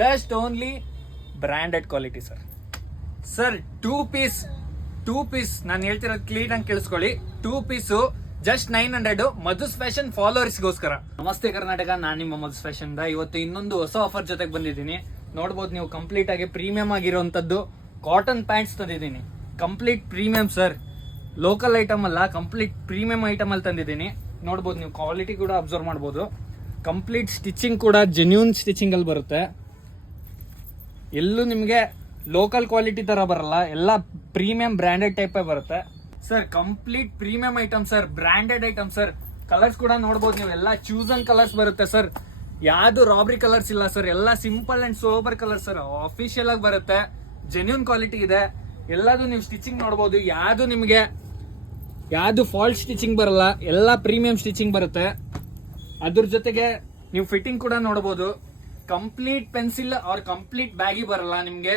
Just only branded quality sir. Two piece ನಾನು ಹೇಳ್ತಿರೋದು clean ಆಗಿ ಕೇಳಿಸ್ಕೊಳ್ಳಿ. 2 ಪೀಸು ಜಸ್ಟ್ 900 ಮಧುಸ್ ಫ್ಯಾಷನ್ ಫಾಲೋವರ್ಸ್ಗೋಸ್ಕರ. ನಮಸ್ತೆ ಕರ್ನಾಟಕ, ನಾನು ನಿಮ್ಮ ಮಧುಸ್ ಫ್ಯಾಷನ್. ಇವತ್ತು ಇನ್ನೊಂದು ಹೊಸ ಆಫರ್ ಜೊತೆಗೆ ಬಂದಿದ್ದೀನಿ. ನೋಡ್ಬೋದು ನೀವು, ಕಂಪ್ಲೀಟ್ ಆಗಿ ಪ್ರೀಮಿಯಂ ಆಗಿರುವಂತದ್ದು ಕಾಟನ್ ಪ್ಯಾಂಟ್ಸ್ ತಂದಿದ್ದೀನಿ. Complete premium sir, local item ಅಲ್ಲ, ಕಂಪ್ಲೀಟ್ ಪ್ರೀಮಿಯಂ ಐಟಮ್ ಅಲ್ಲಿ ತಂದಿದ್ದೀನಿ. ನೋಡ್ಬೋದು ನೀವು, ಕ್ವಾಲಿಟಿ ಕೂಡ ಅಬ್ಸರ್ವ್ ಮಾಡ್ಬೋದು. ಕಂಪ್ಲೀಟ್ ಸ್ಟಿಚಿಂಗ್ ಕೂಡ ಜೆನ್ಯೂನ್ ಸ್ಟಿಚಿಂಗ್ ಅಲ್ಲಿ ಬರುತ್ತೆ. ಎಲ್ಲೂ ನಿಮಗೆ ಲೋಕಲ್ ಕ್ವಾಲಿಟಿ ತರ ಬರಲ್ಲ, ಎಲ್ಲ ಪ್ರೀಮಿಯಂ ಬ್ರ್ಯಾಂಡೆಡ್ ಟೈಪ್ ಬರುತ್ತೆ sir. Complete premium item sir, branded item sir. Colours ಕೂಡ ನೋಡ್ಬೋದು ನೀವು, ಎಲ್ಲ ಚೂಸನ್ ಕಲರ್ಸ್ ಬರುತ್ತೆ ಸರ್. ಯಾವ್ದು ರಾಬ್ರಿ ಕಲರ್ಸ್ ಇಲ್ಲ ಸರ್, ಎಲ್ಲ simple and sober colour sir. Official ಆಗಿ ಬರುತ್ತೆ, ಜೆನ್ಯೂನ್ ಕ್ವಾಲಿಟಿ ಇದೆ. ಎಲ್ಲದು ನೀವು ಸ್ಟಿಚಿಂಗ್ ನೋಡ್ಬೋದು, ಯಾವ್ದು ಫಾಲ್ಟ್ ಸ್ಟಿಚಿಂಗ್ ಬರಲ್ಲ, ಎಲ್ಲ ಪ್ರೀಮಿಯಂ ಸ್ಟಿಚಿಂಗ್ ಬರುತ್ತೆ. ಅದ್ರ ಜೊತೆಗೆ ನೀವು ಫಿಟ್ಟಿಂಗ್ ಕೂಡ ನೋಡ್ಬೋದು. ಕಂಪ್ಲೀಟ್ ಪೆನ್ಸಿಲ್ ಅವ್ರ ಕಂಪ್ಲೀಟ್ ಬ್ಯಾಗಿ ಬರಲ್ಲ ನಿಮ್ಗೆ,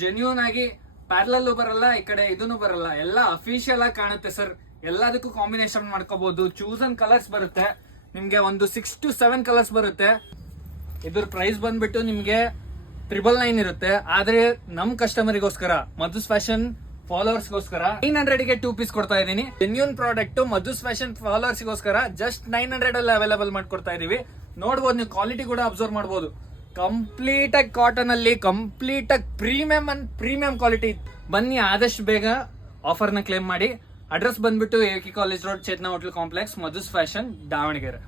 ಜೆನ್ಯೂನ್ ಆಗಿ ಪ್ಯಾರಲಲ್ಲೂ ಬರಲ್ಲ, ಈ ಕಡೆ ಇದನ್ನು ಬರಲ್ಲ, ಎಲ್ಲ ಅಫಿಷಿಯಲ್ ಆಗಿ ಕಾಣುತ್ತೆ ಸರ್. ಎಲ್ಲದಕ್ಕೂ ಕಾಂಬಿನೇಷನ್ ಮಾಡ್ಕೋಬಹುದು. ಚೂಸನ್ ಕಲರ್ಸ್ ಬರುತ್ತೆ ನಿಮ್ಗೆ, ಒಂದು 6 to 7 ಕಲರ್ಸ್ ಬರುತ್ತೆ. ಇದ್ರ ಪ್ರೈಸ್ ಬಂದ್ಬಿಟ್ಟು ನಿಮ್ಗೆ 999 ಇರುತ್ತೆ. ಆದ್ರೆ ನಮ್ ಕಸ್ಟಮರಿಗೋಸ್ಕರ, ಮಧುಸ್ ಫ್ಯಾಷನ್ ಫಾಲೋವರ್ಸ್ಗೋಸ್ಕರ 900ಗೆ 2 ಪೀಸ್ ಕೊಡ್ತಾ ಇದೀನಿ. ಜೆನ್ಯೂನ್ ಪ್ರಾಡಕ್ಟ್ ಮಧುಸ್ ಫ್ಯಾಷನ್ ಫಾಲೋವರ್ಸ್ಗೋಸ್ಕರ ಜಸ್ಟ್ 900 ಅಲ್ಲಿ ಅವೈಲೇಬಲ್ ಮಾಡ್ಕೊಡ್ತಾ ಇದೀವಿ. ನೋಡ್ಬೋದು ನೀವು, ಕ್ವಾಲಿಟಿ ಕೂಡ ಅಬ್ಸರ್ವ್ ಮಾಡ್ಬೋದು. ಕಂಪ್ಲೀಟ್ ಆಗಿ ಕಾಟನ್ ಅಲ್ಲಿ, ಕಂಪ್ಲೀಟ್ ಆಗಿ ಪ್ರೀಮಿಯಂ ಕ್ವಾಲಿಟಿ. ಬನ್ನಿ, ಆದಷ್ಟು ಬೇಗ ಆಫರ್ ನ ಕ್ಲೇಮ್ ಮಾಡಿ. ಅಡ್ರೆಸ್ ಬಂದ್ಬಿಟ್ಟು AK college road, Chetana hotel complex, Madhu's fashion, Davanagere.